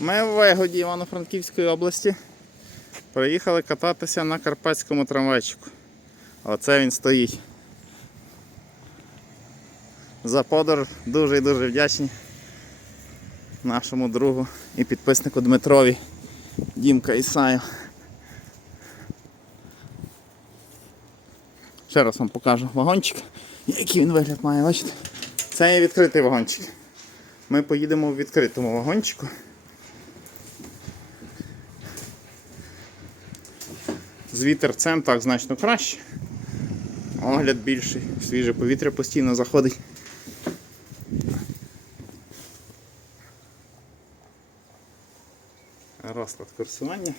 Ми в Вигоді Івано-Франківської області приїхали кататися на карпатському трамвайчику. Оце він стоїть. За подорож дуже і дуже вдячні нашому другу і підписнику Дмитрові Дімка Ісаєв. Ще раз вам покажу вагончик, який він вигляд має, бачите? Це є відкритий вагончик. Ми поїдемо в відкритому вагончику. З вітерцем так значно краще. Огляд більший, свіже повітря постійно заходить. Розклад курсування.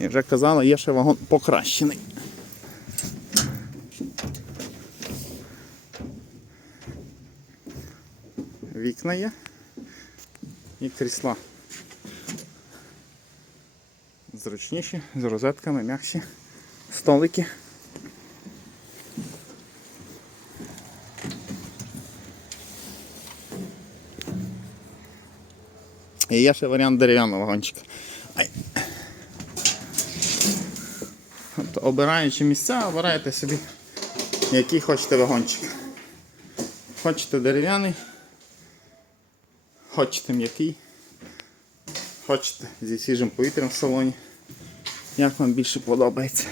І вже казала, є ще вагон покращений. Вікна є і крісла. Зручніші, з розетками, м'якші, столики. І є ще варіант дерев'яного вагончика. Тобто, обираючи місця, обираєте собі, який хочете вагончик. Хочете дерев'яний, хочете м'який, хочете зі свіжим повітрям в салоні. Як вам більше подобається.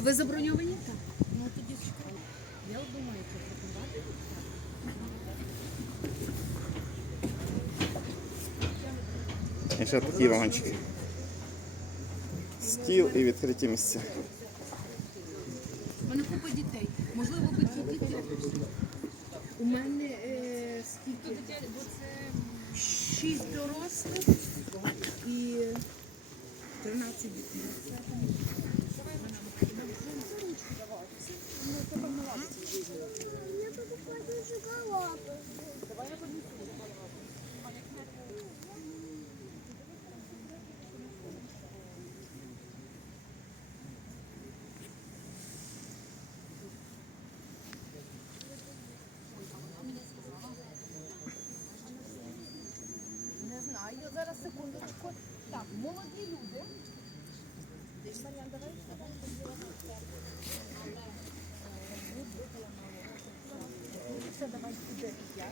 Ви заброньовані? Так. Ну тоді чекаю. Я от думаю, що пропонувати. І ще такі вагончики. Стіл і відкриті місця. У мене купа дітей. Можливо, би ті діти. У мене е, скільки? Шість дорослих і 13 дітей. Так, молоді люди. Мар'ян, давай. Це давай сюди. Я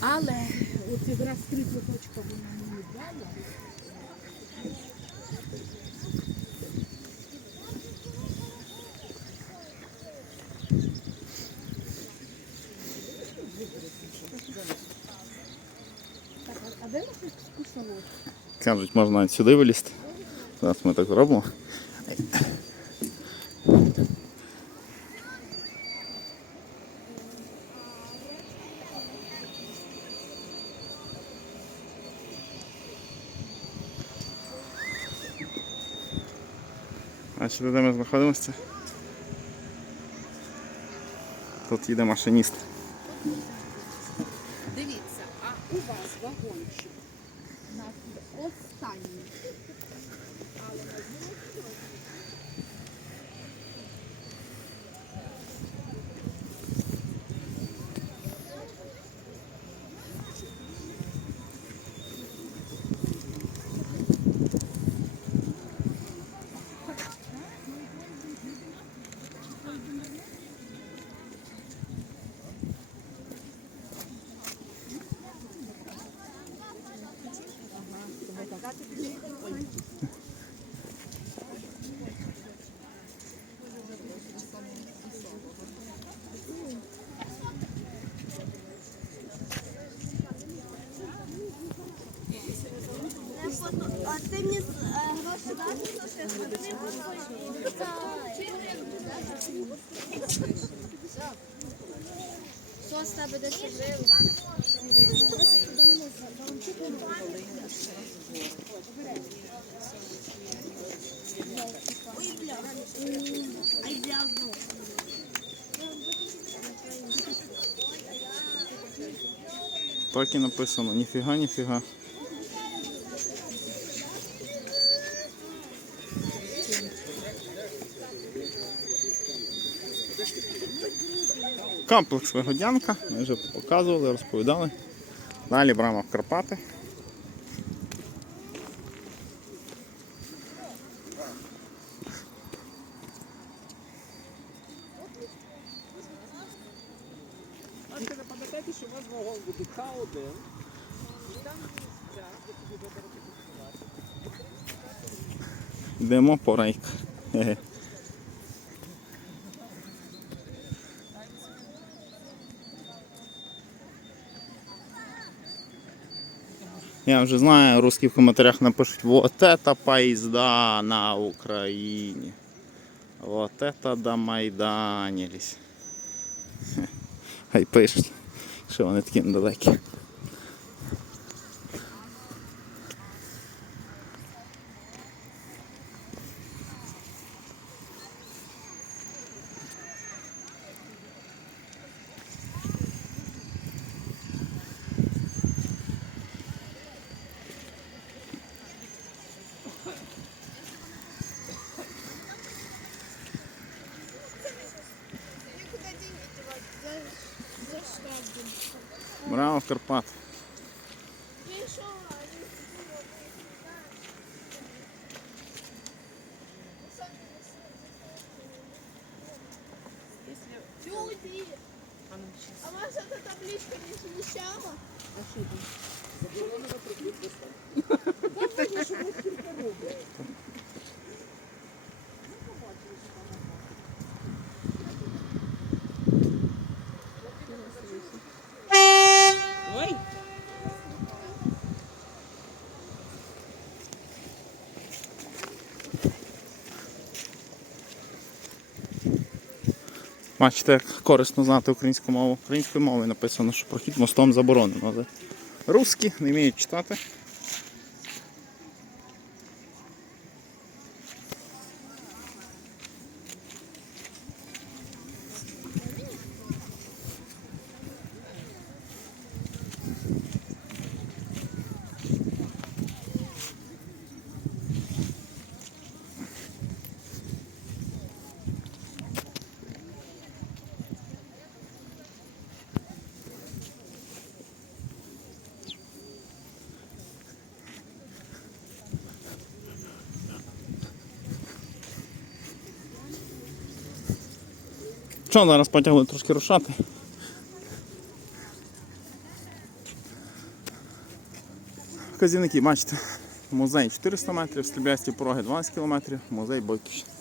Але от якраз три квиточка вона мені дала. Так, а де наш екскурсовод? Кажуть, можна навіть сюди вилізти. Зараз ми так зробимо. А що де ми знаходимося? Тут їде машиніст. Дивіться, а у вас вагончик останній. Але А ти мені е, Що з тебе десь гривень? Ой, бля. Ай, бля, ну. Так і написано, ніфіга, ніфіга. Комплекс Вигодянка, ми вже показували, розповідали. Далі брама в Карпати. А ще не пам'ятаєте, що у вас вагон буде К1, і там місця, де тобі виберете купувати. Йдемо по рейк. Я вже знаю, русські в коментарях напишуть Вот это поезда на Україні. Вот это домайданились. Хай пишуть, що вони такі недалекі. Браво, Карпат. Люди! А ваша эта табличка не звучала? Ой! Бачите, як корисно знати українську мову. Українською мовою написано, що прохід мостом заборонено. Але русські не вміють читати. Що зараз потягли трошки рушати? Казівники, бачите, музей 400 метрів, стріблясті пороги 12 кілометрів, музей Бойківщини.